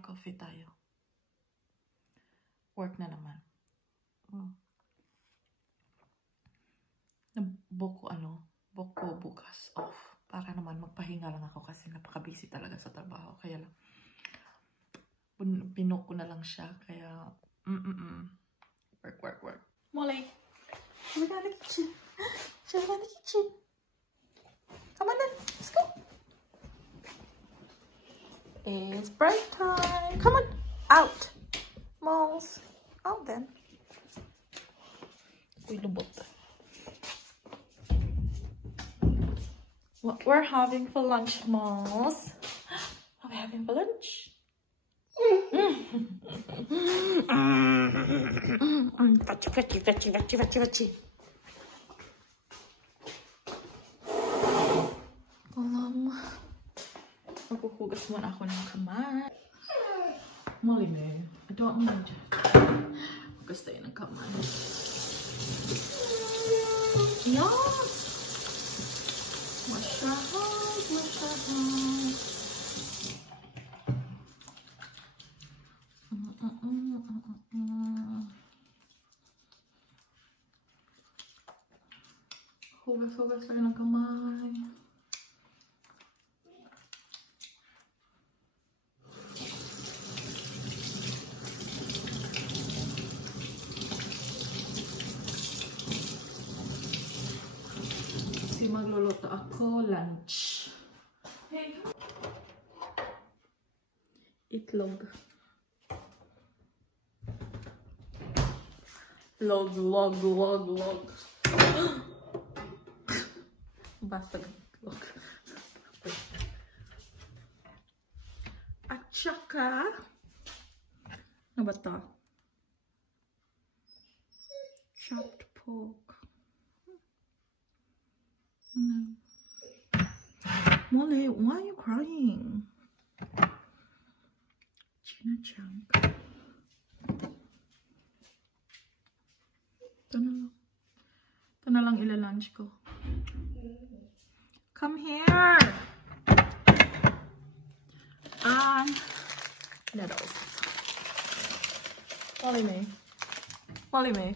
coffee tayo. Work na naman. Book ko bukas off. Para naman magpahinga lang ako kasi napaka-busy talaga sa trabaho. Kaya lang, pinok ko na lang siya. Kaya, work. Molly, we got the kitchen. Show me the kitchen. Come on then, let's go. It's break time. Come on, out. Moles, out then. Uy, lubot. What we're having for lunch, Moles? What are we having for lunch? Fetchy. Maghuhugas muna ako ng kamay. Molly, I don't mind. Hugas tayo ng kamay. Yes! Hugas tayo ng kamay. Magluluto ako lunch. Hey. Itlog. Log. Basag itlog. At saka, ano ba ito? Chopped pork. No. Molly, why are you crying? China chunk. Ito na lang ilalunch ko. Come here! And noodles. Molly May.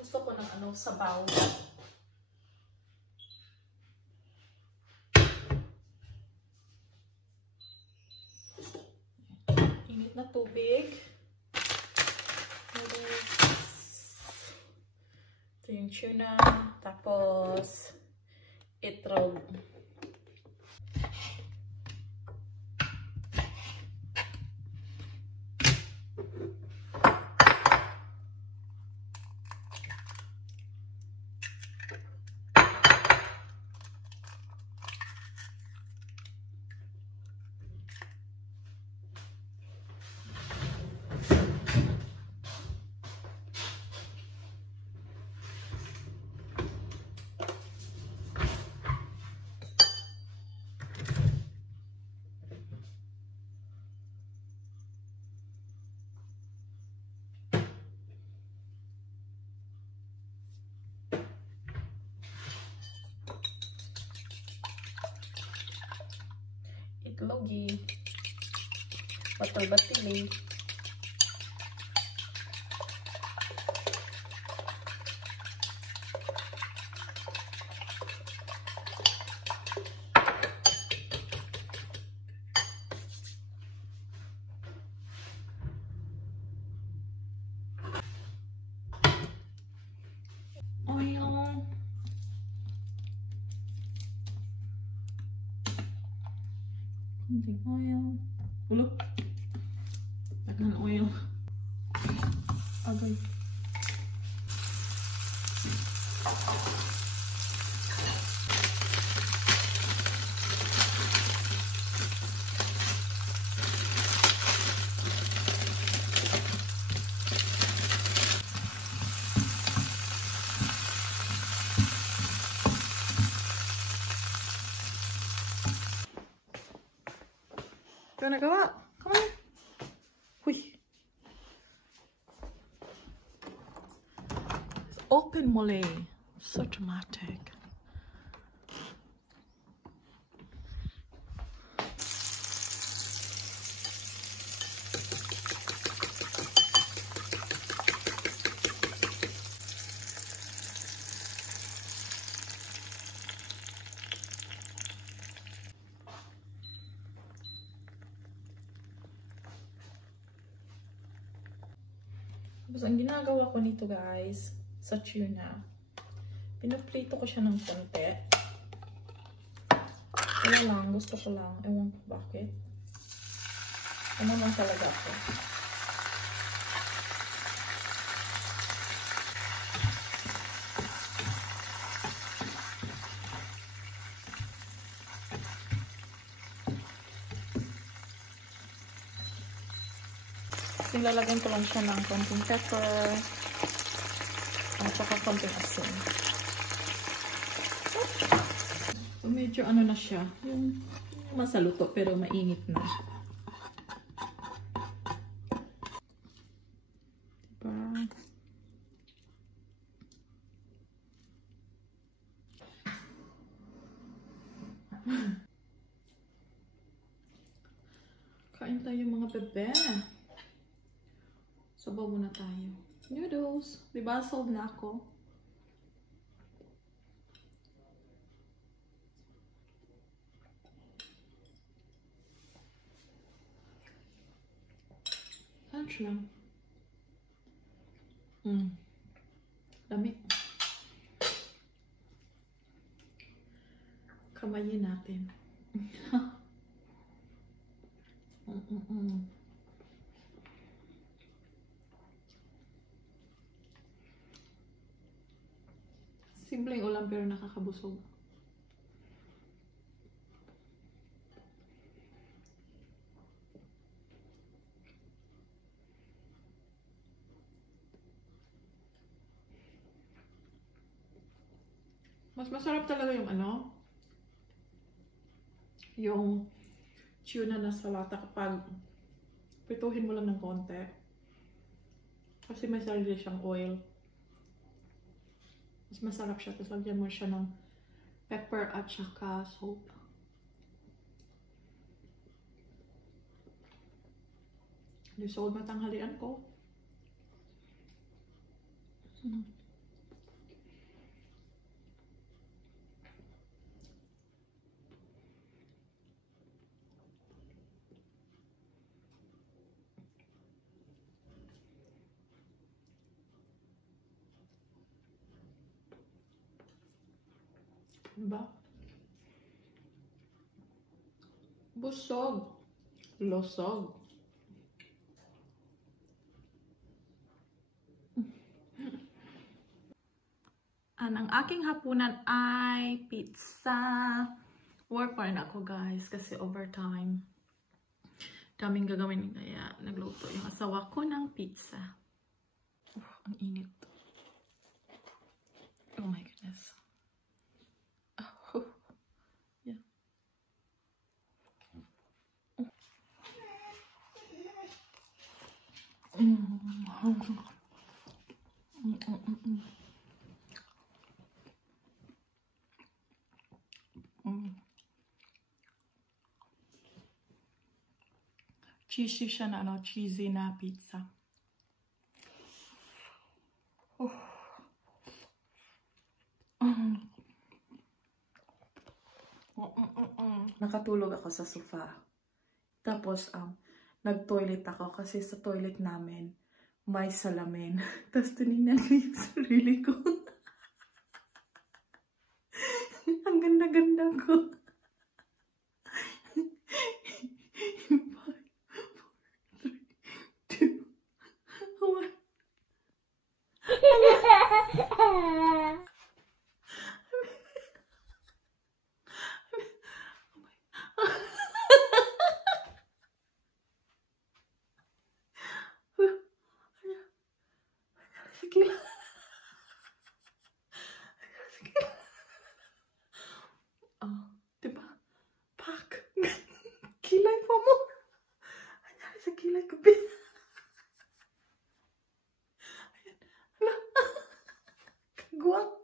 Gusto ko ng sabaw. Init na tubig. Ito yung tuna. Tapos itlog. Itlogi. Batal-batili. Konting oil. Ulo. Tagan oil. Agay. Gonna go up. Come on. Hui. It's open, Molly. So dramatic. Tapos ang ginagawa ko nito guys, sa tuna, pinuplito ko siya ng konti. Wala lang, gusto ko lang. Ewan ko bakit. Ano lang talaga ako. Nilalagyan ko lang siya ng konting pepper at saka konting asin. So, medyo ano na siya, yung masaluto pero mainit na. Diba? Kain tayo mga bebe. Sabaw muna tayo. Noodles. Diba? Solve na ako. Lunch lang. Dami. Kamayin natin. Simpleng ulam pero nakakabusog. Mas masarap talaga yung ano, yung tuna na salata kapag prituhin mo lang ng konti. Kasi may sarili siyang oil. Mas masarap siya. Tapos lagyan mo siya ng pepper at saka salt. Lisold na tanghalian ko. Diba? Busog. Losog. Ang aking hapunan ay pizza. Work pa rin ako guys kasi overtime. Daming gagawin kaya nagluto yung asawa ko ng pizza. Ang init. Oh my goodness. Yeah. Cheesy siya na ano, cheesy na pizza. Nakatulog ako sa sofa. Tapos, nag-toilet ako kasi sa toilet namin may salamin. Tapos tinignan ko yung sarili ko. Ang ganda-ganda ko. 5, 4, 3, 2, 1. Diba? Pak! Kilay pa mo! Anyari sa kilay ko, bin. Ayan. Hala! Kagwang!